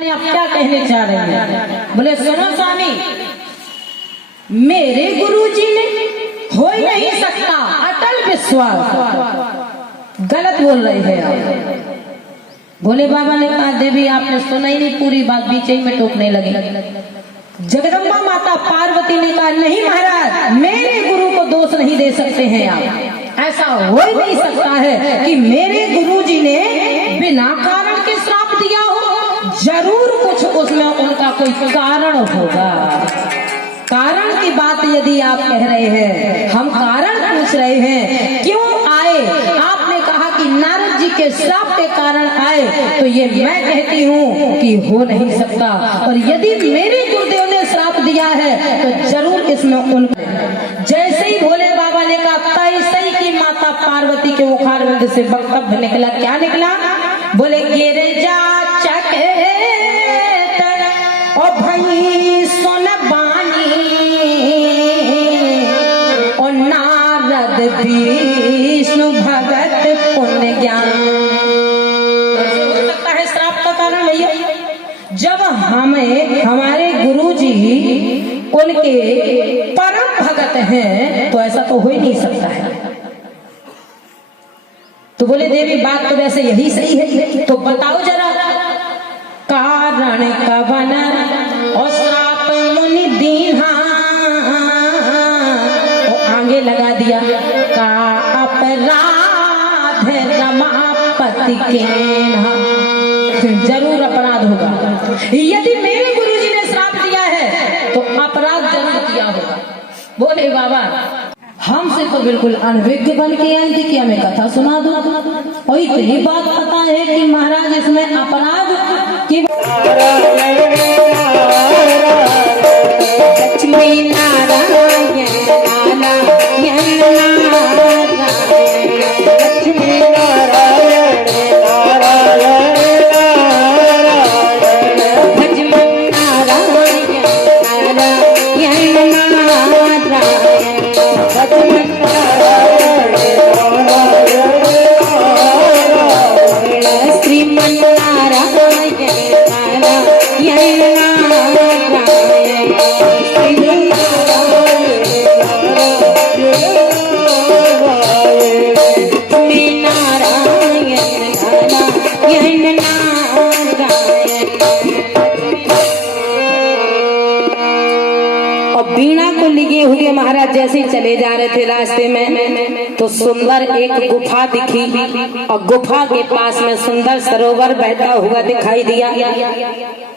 आप क्या कहने चाह रहे हैं? बोले सुनो स्वामी, मेरे गुरुजी ने हो ही नहीं सकता, अटल विश्वास। गलत बोल रहे हैं आप। भोले बाबा ने कहा देवी आपने सुना ही नहीं पूरी बात, बीच ही में टोकने लगे। जगदम्बा माता पार्वती ने कहा नहीं महाराज, मेरे गुरु को दोष नहीं दे सकते हैं आप। ऐसा हो ही नहीं सकता है कि मेरे गुरुजी ने बिना कारण के श्राप दिया हो। जरूर कुछ उसमें उनका कोई कारण होगा। कारण की बात यदि आप कह रहे हैं, हम कारण पूछ रहे हैं क्यों आए। आपने कहा कि नारद जी के श्राप के कारण आए, तो ये मैं कहती हूँ कि हो नहीं सकता। और यदि मेरे गुरुदेव ने श्राप दिया है तो जरूर इसमें उनका, जैसे ही भोले बाबा ने कहा तैसे ही की माता पार्वती के मुखारविंद से वक्तव्य निकला। क्या निकला? बोले गिरजा चके ओ भई सुन बानी और नारद विष्णु भगत पुण्य ज्ञान। हो सकता है श्राप का कारण भैया, जब हमें हमारे गुरुजी उनके परम भगत हैं तो ऐसा तो हो ही नहीं सकता है। तो बोले देवी बात तो वैसे यही सही है, तो बताओ जरा कारण कवन और श्राप मुनि दीन्हा। आगे लगा दिया का अपराध रमापति के, जरूर अपराध होगा। यदि मेरे गुरुजी ने श्राप दिया है तो अपराध जरूर किया होगा। बोले बाबा हमसे तो बिल्कुल अनभिज्ञ बन के आई थी कि हमें कथा सुना दो, और इतनी बात पता है कि महाराज इसमें अपराध की। लक्ष्मी नारायण महाराज जैसे ही चले जा रहे थे रास्ते में तो सुंदर एक गुफा दिखी, और गुफा के पास में सुंदर सरोवर बहता हुआ दिखाई दिया।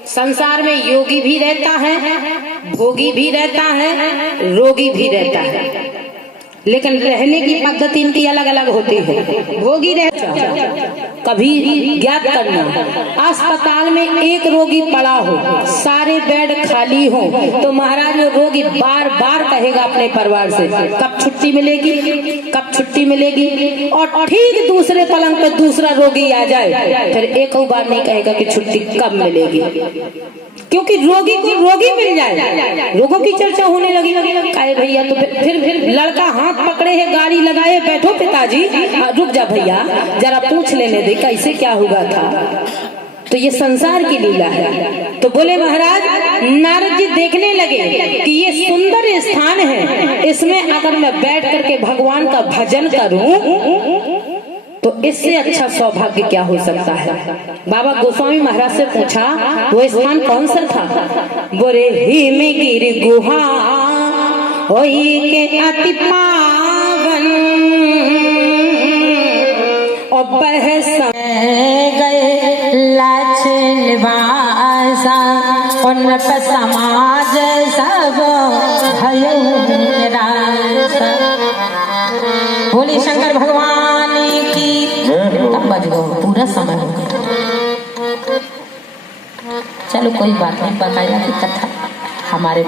संसार में योगी भी रहता है, भोगी भी रहता है, रोगी भी रहता है, लेकिन रहने की पद्धति इनकी अलग अलग होती है। भोगी रहता कभी ज्ञात करना, अस्पताल में एक रोगी पड़ा हो, सारे बेड खाली हो, तो महाराज वो रोगी बार बार कहेगा अपने परिवार से कब छुट्टी मिलेगी, कब छुट्टी मिलेगी। और ठीक दूसरे पलंग पे दूसरा रोगी आ जाए, फिर एक बार नहीं कहेगा कि छुट्टी कब मिलेगी, क्योंकि रोगी को रोगी मिल जाए। रोगों की चर्चा होने लगी। कहे भैया तो फिर लड़का हाथ पकड़े है, गाड़ी लगाए, बैठो पिताजी, रुक जा भैया जरा पूछ लेने दे कैसे क्या हुआ था। तो ये संसार की लीला है। तो बोले महाराज नारद जी देखने लगे कि ये सुंदर स्थान है, इसमें अगर मैं बैठ करके भगवान का भजन करूं तो इससे अच्छा सौभाग्य क्या हो सकता है। बाबा गोस्वामी महाराज से पूछा वो स्थान कौन सा था। बोले हिम गिर गुहा होई के अति पावन, और बह गए लाछन वासा, और नट समाज सब भयो निराशा। बोले शंकर भगवान की। तब बज गो पूरा समय हो गया। चलो कोई बात नहीं, बताया कि कथा हमारे